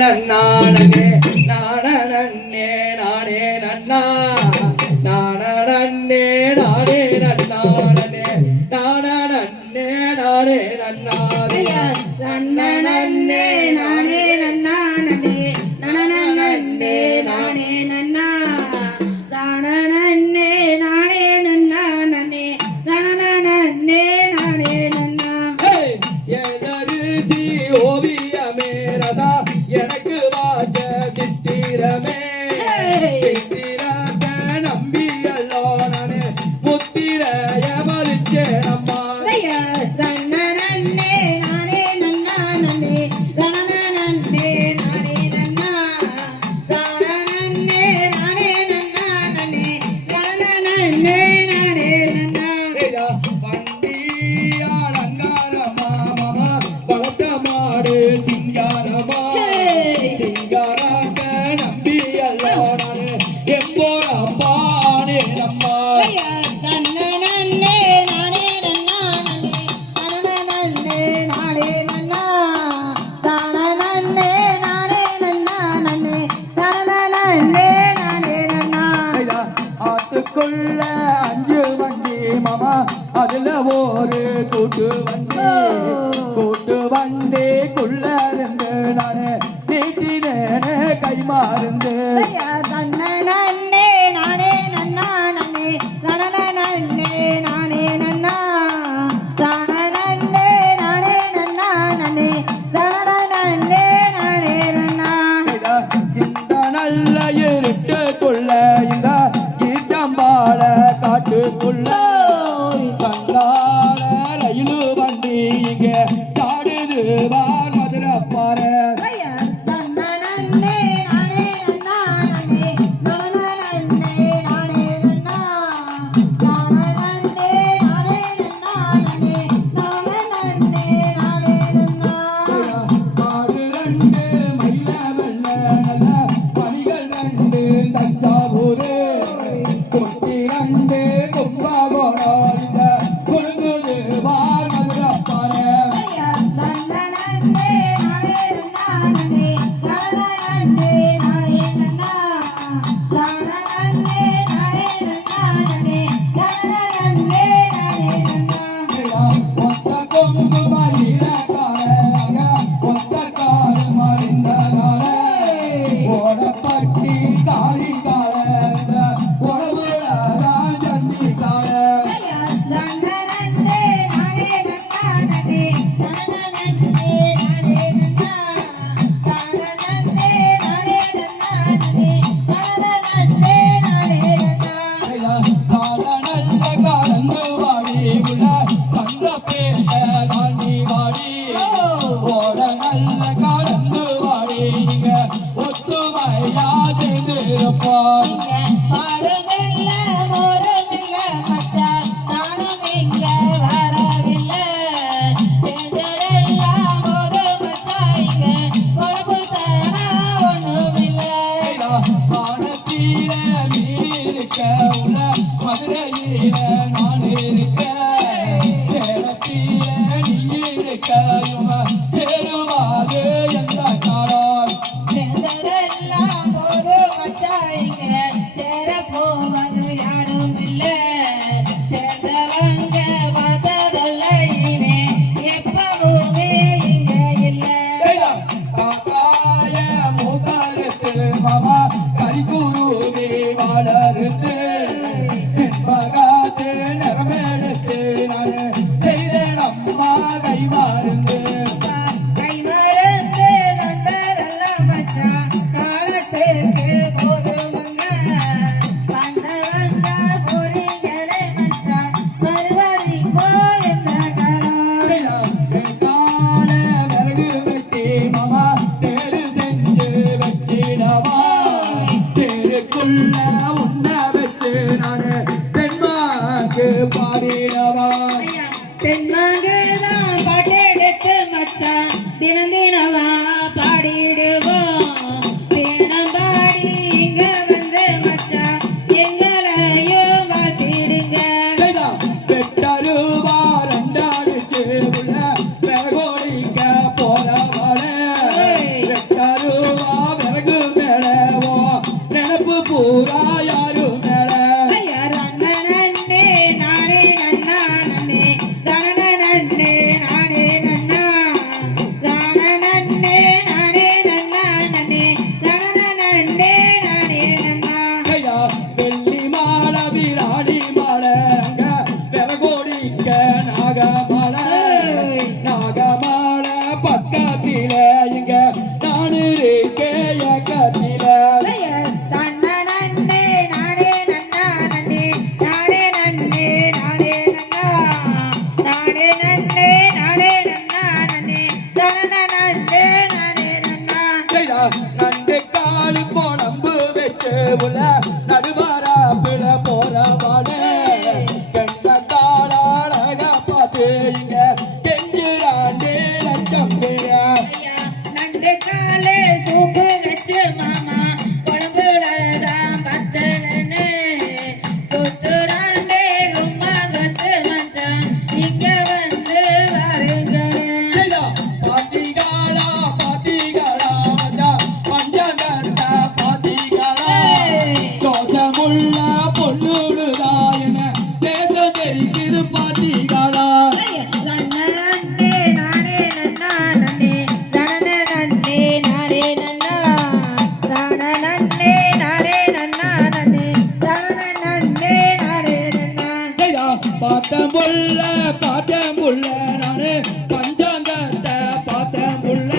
நன்னானே நானே நானே நன்னா நானே நானே நன்னானே நானே நானே நன்னானே நன்னே நானே நன்னானே நனனன்னே நானே நன்னா தானனன்னே நானே நன்னானே நனனன்னே நானே நன்னா ஏதரிசி ஓவியமே ரசா எனக்கு வாச்ச சித்திரமே சித்திரக்க நம்பியல்லோ நானே முத்திரைய மதிச்சேன் அம்மா நன்னே நானே நன்னானே நனனன்னே நானே நன்னா தானனன்னே நானே நன்னானே நனனன்னே நானே நன்னா பண்டியாலங்காரமா மாமா பழத்த மாடு சிங்காரமா சிங்காராக்க நம்பியல்லோ நானே எப்போ அப்பானே நம்மா நன்னே நானே நன்னானே நனனன்னே நானே நன்னா தானனன்னே நானே நன்னானே நனனன்னே நானே நன்னா ஆத்துக்குள்ள 5 வண்டி மாமா அதுல ஒரு கூட்டு வண்டிக்குள்ள இருந்து நானே நீட்டினேனே கைமாறுந்து நன்னே நானே நன்னானே நனனன்னே நானே நன்னா தானனன்னே நானே நன்னானே நனனன்னே நானே நன்னா இந்த நல்ல இருட்டுக்குள்ள இந்த ஈச்சம்பால காட்டுக்குள்ள கண்ணால ரயிலு வண்டி இங்க சாடுது வார் மதுரை பாரு நன்னே நானே நன்னானே நனனன்னே நானே நன்னா தானனன்னே நானே நன்னானே நனனன்னே நானே நன்னா மாடு 2 மயில வெள்ள நல்ல பணிகள் 2 தஞ்சாவூரு கொட்டி 2 கும்பகோணம் இந்த குழுங்குது வார் மதுரை பாரு நன்னே நானே நன்னானே நனனன்னே நானே நன்னா தானனன்னே நானே நன்னானே நனனன்னே நானே நன்னா ஒத்த கொம்பு மயிலக்காரங்க ஒத்தக்கார மறிந்தகார ஓடப்பட்டி காரிக்கார உறவுடாதான் ஜந்திக்கார நன்னே நானே நன்னானே நனனன்னே நானே நன்னா தானனன்னே நானே நன்னானே நனனன்னே நானே நன்னா கால நல்ல காலந்து வாடி உள்ள சந்த பேர தாண்டி வாடி ஓட நல்ல காலந்து வாடி நீங்க ஒத்துமையா சேர்ந்திருப்போம் பாடுமில்ல மோருமில்ல மச்சான் நானும் இங்க வரவில்லை செஞ்சதெல்லாம் ஒரு மச்சான் இங்க பொழப்பு தரனா ஒண்ணுமில்லை வானத்தில மீன் இருக்க உள்ள மதுரையில நான் இருக்க சேலத்தில நீ இருக்க சேருவாது எந்த காலம் செஞ்சதெல்லாம் ஒரு மச்சான் இங்க சேர போவது யாரும் இல்லை சேர்ந்தவங்க பார்த்ததல்ல இனிமே எப்பவுமே இங்க இல்லை காக்காய மூக்கறுத்து மாமா கரிக்குருவி வாழறுத்து செண்பகாத்து நிறமெடுத்து நானு செய்தேன் அம்மா கைமாறுந்து கைமறந்து நண்பரெல்லாம் மச்சான் காலத்துக்கு போதுமங்க வந்த புரிஞ்சலே மச்சான் மறுபடி போயிருந்த காலம் கால விறகு வெட்டி மாமா தேரு செஞ்சு வச்சிடவா தேருக்குள்ள உண்ட ஐயா நண்டு காலு குழம்பு வச்சு உள்ள நடுவாராப்பில போறவானே கெண்ட காலாக பார்த்து இங்க கெஞ்சிராண்டே லட்சம்பியா ஐயா நண்டு காலே சூப்பு வச்சு மாமா குழம்புலதான் பத்தலன்னு குத்துறாண்டே கும்மா குத்து மச்சான் இங்க வந்து வருங்க பாத்திகாலா பாத்திகாலா மச்சா பஞ்சகட்ட பாத்திகாலா தோசமுள்ள பொண்ணுடுதாயன தேச தெரிக்குது பாத்திகாலா நன்னே நானே நன்னா நன்னே நனன நன்னே நானே நன்னா நன நன்னே நானே நன்னா நன்னே நன நன்னே நானே நன்னா பாத்தமுள்ள பாத்தமுள்ள நானு பஞ்சங்கட்ட பாத்தமுள்ள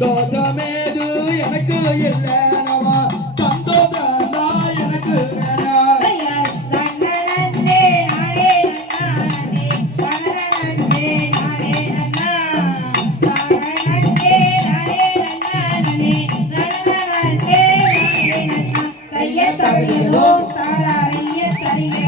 தோசமேது எனக்கு இல்ல நவா சந்தோஷம் தான் எனக்கு வேணும் ஐயா நன்னே நானே நன்னா நன்னே நனன நன்னே நானே நன்னா நன நன்னே நானே நன்னா நன்னே நன நன்னே நானே நன்னா கைய தரியலோ தாராய தரிய